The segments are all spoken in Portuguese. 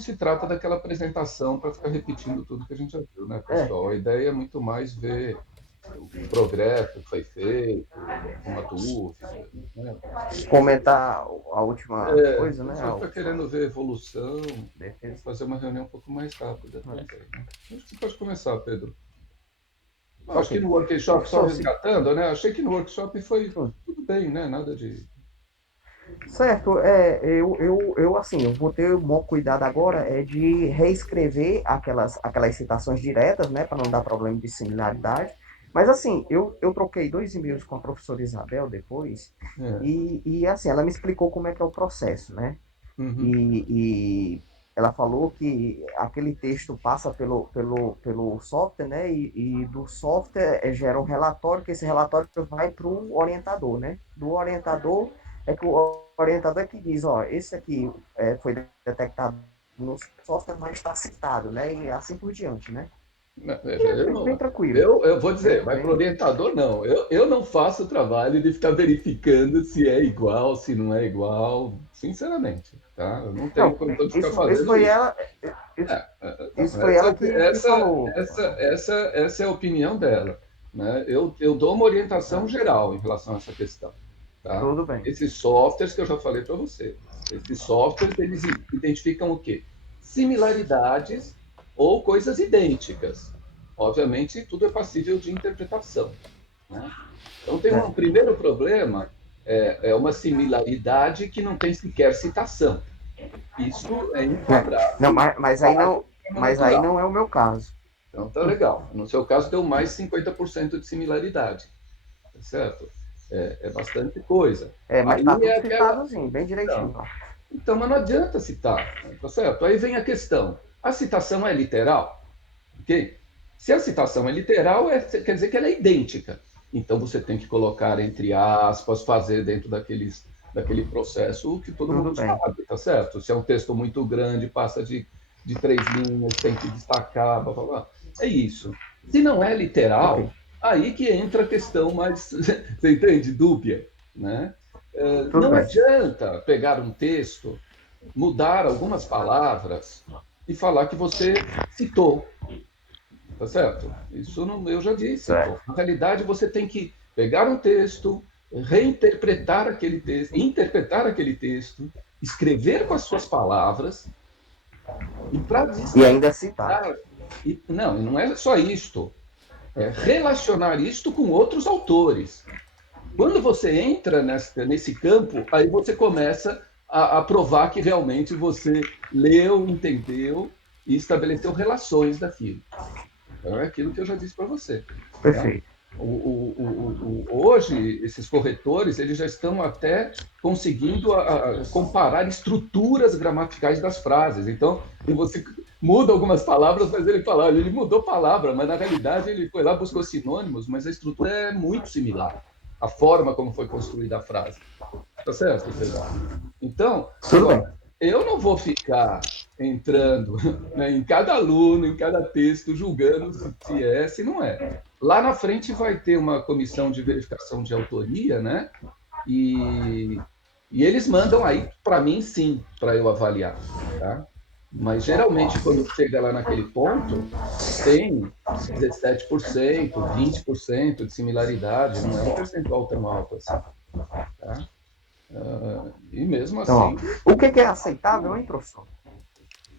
se trata daquela apresentação para ficar repetindo tudo que a gente já viu, né, É, pessoal? A ideia é muito mais ver o progresso que foi feito, alguma dúvida, né? comentar a última É, coisa, o né? pessoal A está última querendo ver evolução, defesa. fazer uma reunião um pouco mais rápida Né? também, né? Acho que você pode começar, Pedro. Eu acho Ok. que no workshop, só Professor, se... resgatando, né? Achei que no workshop foi tudo bem, né? Nada de. Certo, assim, eu vou ter um bom cuidado agora de reescrever aquelas citações diretas, né, para não dar problema de similaridade. Mas, assim, eu troquei 2 e-mails com a professora Isabel depois, É. assim, ela me explicou como é que é o processo, né? Uhum. E ela falou que aquele texto passa pelo software, né? E do software gera um relatório, que esse relatório vai para o orientador, né? Do orientador é que o orientador é que diz, ó, esse aqui foi detectado no software, mas está citado, né? E assim por diante, né? Não, E veja, é bem tranquilo, eu vou dizer, mas para o bem, orientador, não. Eu não faço o trabalho de ficar verificando se é igual, se não é igual, sinceramente, tá? Eu não tenho não, condição de ficar isso fazendo foi isso. ela, isso, Não, isso foi ela que falou. essa é a opinião dela, né? Eu dou uma orientação geral em relação a essa questão, tá? Tudo bem. Esses softwares que eu já falei para você, esses softwares, eles identificam o quê? Similaridades ou coisas idênticas. Obviamente, tudo é passível de interpretação, né? Então, tem um É. primeiro problema, é uma similaridade que não tem sequer citação. Isso é É. Não, enquadrado não, quase de forma mas aí natural. não é o meu caso. Então tá legal. No seu caso, deu mais 50% de similaridade, tá certo? É bastante coisa. É, mas tá Aí é tudo aquela. citadozinho, bem direitinho Então, lá. então, mas não adianta citar, tá certo? Aí vem a questão: a citação é literal? Ok? Se a citação é literal, quer dizer que ela é idêntica. Então você tem que colocar entre aspas, fazer dentro daquele processo que todo Tudo mundo bem. sabe, tá certo? Se é um texto muito grande, passa de 3 linhas, tem que destacar, blá, blá, blá. É isso. Se não é Ok. literal, aí que entra a questão mais, você entende, dúbia, né? Tudo Não bem. adianta pegar um texto, mudar algumas palavras e falar que você citou, tá certo? Isso não, eu já disse. Pô. Certo. Na realidade, você tem que pegar um texto, reinterpretar aquele texto, interpretar aquele texto, escrever com as suas palavras e para E destacar. ainda citar. Não é só isto. É relacionar isto com outros autores. Quando você entra nesse campo, aí você começa a provar que realmente você leu, entendeu e estabeleceu relações daquilo. Então, é aquilo que eu já disse para você. Tá? Perfeito. Hoje, esses corretores eles já estão até conseguindo comparar estruturas gramaticais das frases. Então, e você muda algumas palavras, mas ele fala, olha, ele mudou palavra, mas na realidade ele foi lá, buscou sinônimos, mas a estrutura é muito similar. A forma como foi construída a frase. Tá certo, Pedro? Então, Tudo agora, bem. eu não vou ficar entrando né, em cada aluno, em cada texto, julgando se é, se não é. Lá na frente vai ter uma comissão de verificação de autoria, né? E, e eles mandam aí para mim, sim, para eu avaliar, tá? Mas geralmente, quando chega lá naquele ponto, tem 17%, 20% de similaridade, não é um percentual tão alto assim, tá? E mesmo Então, assim, ó, o que é aceitável, hein, professor?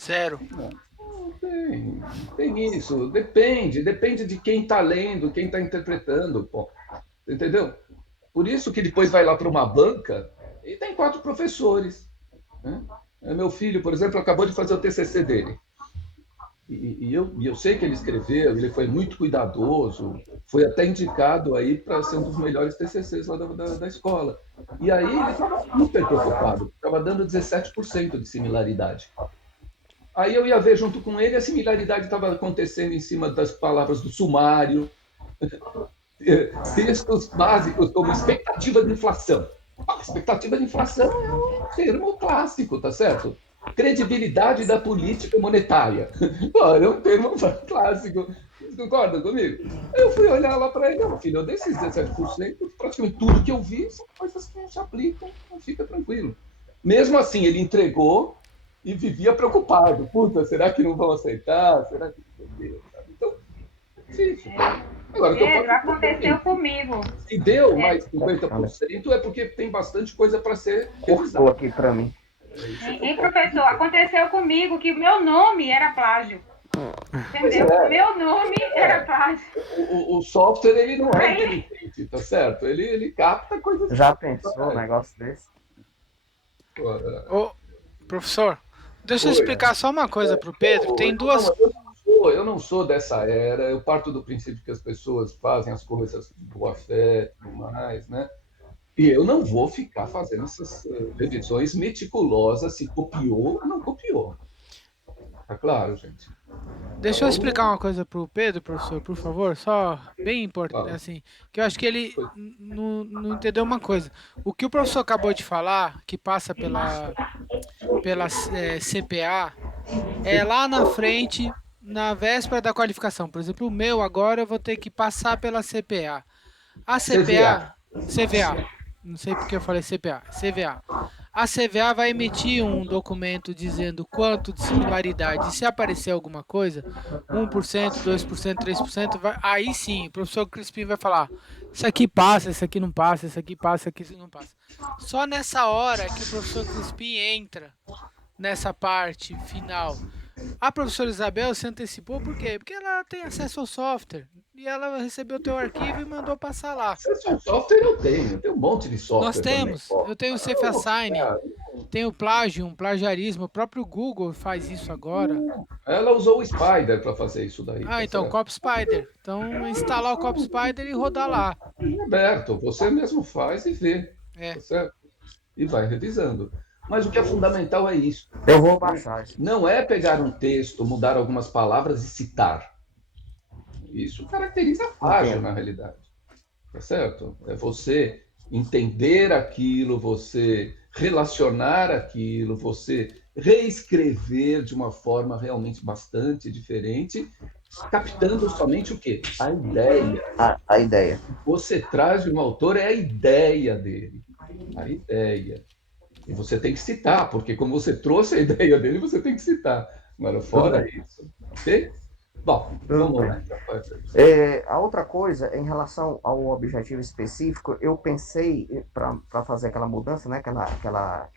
Zero. não tem isso. Depende de quem está lendo, quem está interpretando, pô. Entendeu? Por isso que depois vai lá para uma banca e tem 4 professores. Né? Meu filho, por exemplo, acabou de fazer o TCC dele. E eu sei que ele escreveu, ele foi muito cuidadoso, foi até indicado aí para ser um dos melhores TCCs lá da escola. E aí ele estava super preocupado, estava dando 17% de similaridade. Aí eu ia ver junto com ele, a similaridade estava acontecendo em cima das palavras do sumário, textos básicos como expectativa de inflação. Expectativa de inflação é um termo clássico, tá certo? Credibilidade da política monetária. É um termo clássico. Vocês concordam comigo? Eu fui olhar lá para ele, filho, desses 17%, praticamente tudo que eu vi são coisas que se aplicam, fica tranquilo. Mesmo assim, ele entregou e vivia preocupado. Puta, será que não vão aceitar? Será que não sei o quê? Então, é difícil. Agora, o que eu posso Pedro, dizer é o aconteceu seguinte, comigo. se deu É, mais 50% é porque tem bastante coisa para ser Cortou revisada. aqui para mim. É isso que eu hein, posso professor, dizer. aconteceu comigo que o meu nome era plágio. Pois Entendeu? é, Meu nome era plágio. o software ele não é Aí, inteligente, tá certo? Ele capta coisas. Já pensou um negócio desse? Agora, Ô, professor, deixa eu oi. explicar só uma coisa pro Pedro. Tem duas. Eu não sou dessa era, eu parto do princípio que as pessoas fazem as coisas de boa fé e tudo mais, né? E eu não vou ficar fazendo essas revisões meticulosas se copiou ou não copiou. Tá claro, gente? Deixa eu Então, explicar uma coisa pro Pedro, professor, por favor. Só bem importante, fala. assim, que eu acho que ele não entendeu uma coisa. O que o professor acabou de falar, que passa pela CPA, é lá na frente, na véspera da qualificação. Por exemplo, o meu agora eu vou ter que passar pela CPA. A CVA. CPA, CVA, não sei porque eu falei CPA, CVA. A CVA vai emitir um documento dizendo quanto de similaridade. E se aparecer alguma coisa, 1%, 2%, 3%, aí sim, o professor Crispim vai falar: isso aqui passa, isso aqui não passa, isso aqui passa, isso aqui não passa. Só nessa hora que o professor Crispim entra nessa parte final. A professora Isabel se antecipou por quê? Porque ela tem acesso ao software e ela recebeu o teu arquivo e mandou passar lá. Acesso ao software eu tenho um monte de Nós software também. temos, Pô. eu tenho o Safe Assign, tem o Plagium, plagiarismo, o próprio Google faz isso agora. Ela usou o Spider para fazer isso daí, Ah, tá então, certo? Cop Spider. Então, instalar o Cop Spider e rodar lá. Roberto, você mesmo faz e vê, É. tá certo? E vai revisando. Mas o que é fundamental é isso. Eu vou baixar isso. Não é pegar um texto, mudar algumas palavras e citar. Isso caracteriza plágio, Entendo. na realidade. Tá certo? É você entender aquilo, você relacionar aquilo, você reescrever de uma forma realmente bastante diferente, captando somente o quê? A ideia. A ideia. Você traz de um autor é a ideia dele. A ideia. E você tem que citar, porque como você trouxe a ideia dele, você tem que citar. Agora, Tudo fora bem. isso. Ok? Bom, Tudo vamos bem. lá. Então. A outra coisa, em relação ao objetivo específico, eu pensei, para fazer aquela mudança, né, que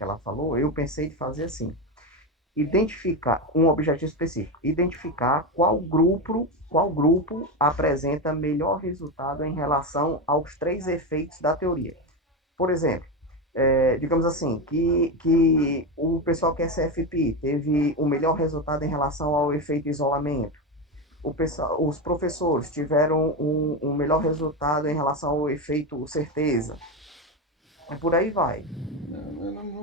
ela falou, eu pensei de fazer assim: identificar um objetivo específico, identificar qual grupo apresenta melhor resultado em relação aos três efeitos da teoria. Por exemplo, digamos assim, que o pessoal que é CFP teve o melhor resultado em relação ao efeito isolamento. Os professores tiveram um melhor resultado em relação ao efeito certeza. E por aí vai.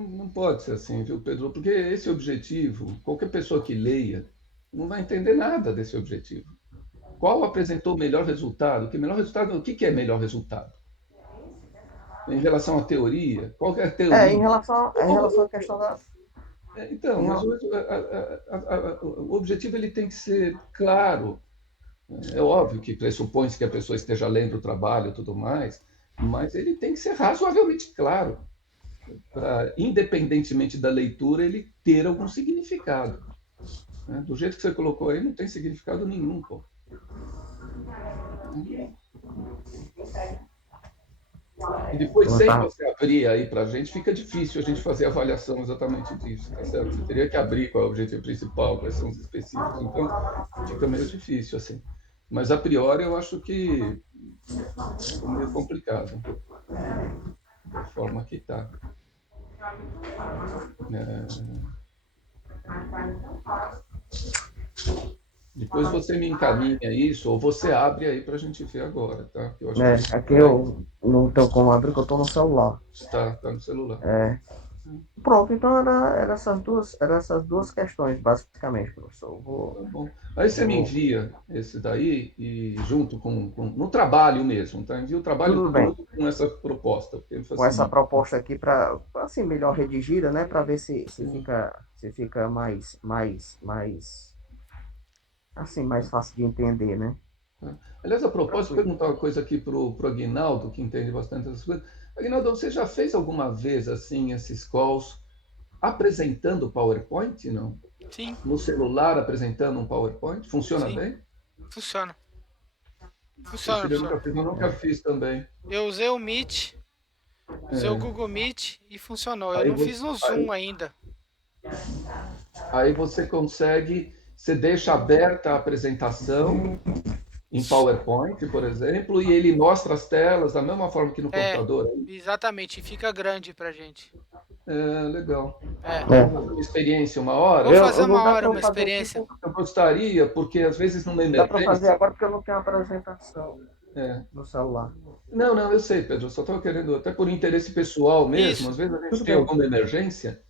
Não pode ser assim, viu, Pedro? Porque esse objetivo, qualquer pessoa que leia, não vai entender nada desse objetivo. Qual apresentou o melhor resultado? Que melhor resultado? O que é melhor resultado? Em relação à teoria, qual é a Em teoria? relação à questão da. Então, Em, mas o objetivo ele tem que ser claro. É óbvio que pressupõe que a pessoa esteja lendo o trabalho e tudo mais, mas ele tem que ser razoavelmente claro, para, independentemente da leitura, ele ter algum significado. Né? Do jeito que você colocou aí, não tem significado nenhum. Pô. E depois, sem tá, você abrir aí para a gente, fica difícil a gente fazer a avaliação exatamente disso, tá certo? Você teria que abrir qual é o objetivo principal, quais são os específicos, então fica meio difícil assim. Mas a priori eu acho que ficou meio complicado, da forma que está. Depois você me encaminha isso, ou você abre aí para a gente ver agora, tá? Eu acho que aqui por aí eu não tenho como abrir, que eu estou no celular. tá no celular. Pronto, então era essas duas questões, basicamente, professor. Tá bom. Aí você me Vou, envia esse daí e junto no trabalho mesmo, tá? Envia o trabalho tudo bem. todo com essa proposta, porque Com essa facilita. proposta aqui para assim melhor redigida, né, para ver se fica mais assim mais fácil de entender, né? Tá? Aliás, a propósito, Tranquilo. perguntar uma coisa aqui pro Aguinaldo, que entende bastante essas coisas. Aguinaldo, você já fez alguma vez assim esses calls apresentando o PowerPoint, não? Sim, No celular apresentando um PowerPoint? Funciona sim. bem? Funciona. Eu Funciona, funciona. nunca fiz também. Eu usei o Meet, usei o É. Google Meet e funcionou. Eu Aí não você, fiz no aí, Zoom ainda. aí você consegue, você deixa aberta a apresentação em PowerPoint, por exemplo, e ele mostra as telas da mesma forma que no É, computador. exatamente. Fica grande pra gente. É, legal. É. Vamos É. fazer uma experiência uma hora? Vou fazer Não uma dá hora para eu uma fazer experiência. tipo. Eu gostaria, porque às vezes numa Dá para fazer emergência. agora porque eu não tenho apresentação É. no celular. Não, não, eu sei, Pedro. Eu só estava querendo, até por interesse pessoal mesmo, Isso. às vezes a gente Tudo tem bem. alguma emergência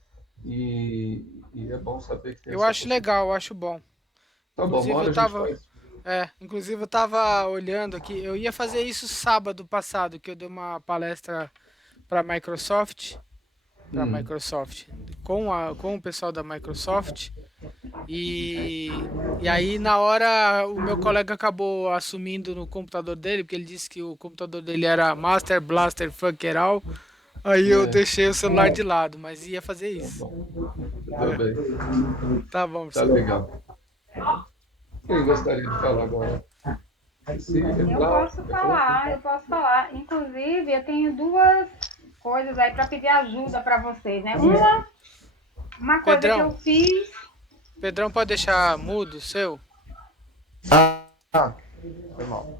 e é bom saber que tem Eu essa acho possibilidade. legal, eu acho bom. Tá bom, uma Inclusive hora eu a gente tava, faz. inclusive eu tava olhando aqui, eu ia fazer isso sábado passado, que eu dei uma palestra para Hum, Microsoft, com o pessoal da Microsoft. E aí na hora o meu colega acabou assumindo no computador dele, porque ele disse que o computador dele era Master Blaster Funkeral. Aí eu é, deixei o celular de lado, mas ia fazer tá isso. bom. Tudo bem. Tá bom, Tá professor. legal. Quem gostaria de falar agora? Cecília, Eu Cláudia, posso quer falar? falar, eu posso falar. Inclusive, eu tenho duas coisas aí para pedir ajuda para vocês, né? Uma coisa que Pedrão, eu fiz. Pedrão pode deixar mudo o seu? Ah, foi mal.